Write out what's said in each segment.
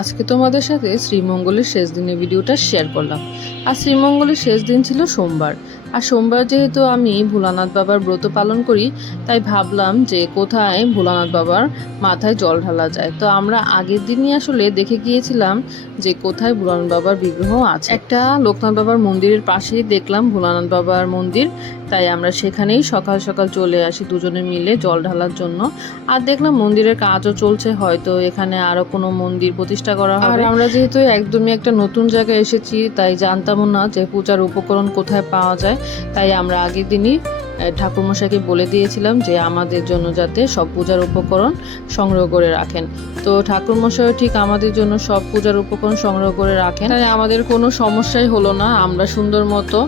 আজকে তোমাদের সাথে শ্রীমঙ্গলের শেষ দিনের ভিডিওটা শেয়ার করলাম। আর শ্রীমঙ্গলের শেষ দিন ছিল সোমবার। আর সোমবার যেহেতু আমি ভোলানাথ বাবার ব্রত পালন করি, তাই ভাবলাম যে কোথায় ভোলানাথ বাবার মাথায় জল ঢালা যায়। তো আমরা আগের দিনই আসলে দেখে গিয়েছিলাম যে কোথায় ভোলানাথ বাবার বিগ্রহ আছে। একটা লোকনাথ বাবার মন্দিরের পাশেই দেখলাম ভোলানাথ বাবার মন্দির, তাই আমরা সেখানেই সকাল সকাল চলে আসি দুজনে মিলে জল ঢালার জন্য। আর দেখলাম মন্দিরের কাজও চলছে, হয়তো এখানে আরো কোনো মন্দির প্রতিষ্ঠা করা হবে। আর আমরা যেহেতু একদমই একটা নতুন জায়গায় এসেছি, তাই জানতামও না যে পূজার উপকরণ কোথায় পাওয়া যায়। তাই আমরা আগের দিনই ঠাকুরমশাইকে বলে দিয়েছিলাম যে আমাদের জন্য যাতে সব পূজার উপকরণ সংগ্রহ করে রাখেন। তো ঠাকুরমশাইও ঠিক আমাদের জন্য সব পূজার উপকরণ সংগ্রহ করে রাখেন, তাই আমাদের কোনো সমস্যাই হলো না। আমরা সুন্দর মতো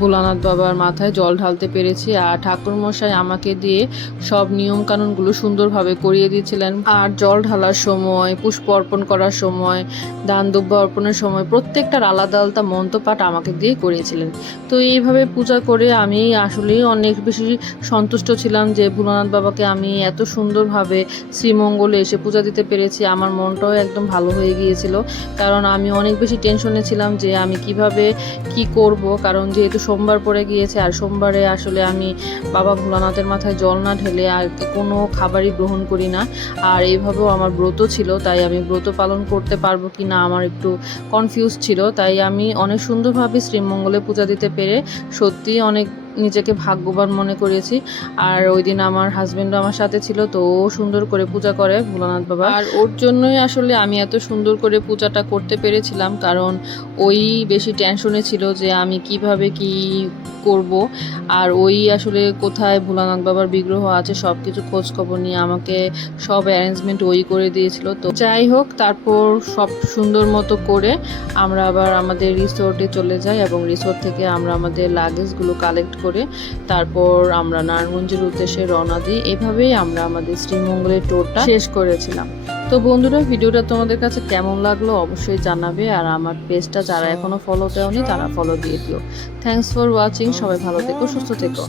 ভোলানাথ বাবার মাথায় জল ঢালতে পেরেছি। আর ঠাকুরমশাই আমাকে দিয়ে সব নিয়ম কানুনগুলো সুন্দরভাবে করিয়ে দিয়েছিলেন। আর জল ঢালার সময়, পুষ্প অর্পণ করার সময়, দান দ্রব্য অর্পণের সময় প্রত্যেকটার আলাদা আলাদা মন্ত্রপাঠ আমাকে দিয়ে করিয়েছিলেন। তো এইভাবে পূজা করে আমি আসলেই অনেক বেশি সন্তুষ্ট ছিলাম যে ভোলানাথ বাবাকে আমি এত সুন্দরভাবে শ্রীমঙ্গলে এসে পূজা দিতে পেরেছি। আমার মনটাও একদম ভালো হয়ে গিয়েছিল, কারণ আমি অনেক বেশি টেনশনে ছিলাম যে আমি কিভাবে কি করব, কারণ যেহেতু সোমবার পড়ে গিয়েছে। আর সোমবারে আসলে আমি বাবা ভোলানাথের মাথায় জল না ঢেলে আর কোনো খাবারই গ্রহণ করি না। আর এইভাবেও আমার ব্রত ছিল, তাই আমি ব্রত পালন করতে পারবো কি না আমার একটু কনফিউজ ছিল। তাই আমি অনেক সুন্দরভাবে শ্রীমঙ্গলে পূজা দিতে পেরে সত্যিই অনেক নিজেকে ভাগ্যবান মনে করেছি। আর ওই দিন আমার হাজবেন্ডও আমার সাথে ছিল, তো ও সুন্দর করে পূজা করে ভোলানাথ বাবা। আর ওর জন্যই আসলে আমি এত সুন্দর করে পূজাটা করতে পেরেছিলাম, কারণ ওই বেশি টেনশনে ছিল যে আমি কিভাবে কি করব। আর ওই আসলে কোথায় ভোলানাথ বাবার বিগ্রহ আছে সব কিছু খোঁজ খবর নিয়ে আমাকে সব অ্যারেঞ্জমেন্ট ওই করে দিয়েছিল। তো যাই হোক, তারপর সব সুন্দর মতো করে আমরা আবার আমাদের রিসোর্টে চলে যাই এবং রিসোর্ট থেকে আমরা আমাদের লাগেজগুলো কালেক্ট করে তারপর আমরা নারায়ণগঞ্জের উদ্দেশ্যে রওনা দিই। এভাবেই আমরা আমাদের শ্রীমঙ্গলের ট্যুরটা শেষ করেছিলাম। তো বন্ধুরা, ভিডিওটা তোমাদের কাছে কেমন লাগলো অবশ্যই জানাবে। আর আমার পেজটা যারা এখনো ফলো দেওনি তারা ফলো দিয়ে দিও। Thanks for watching. সবাই ভালো থেকো, সুস্থ থেকো।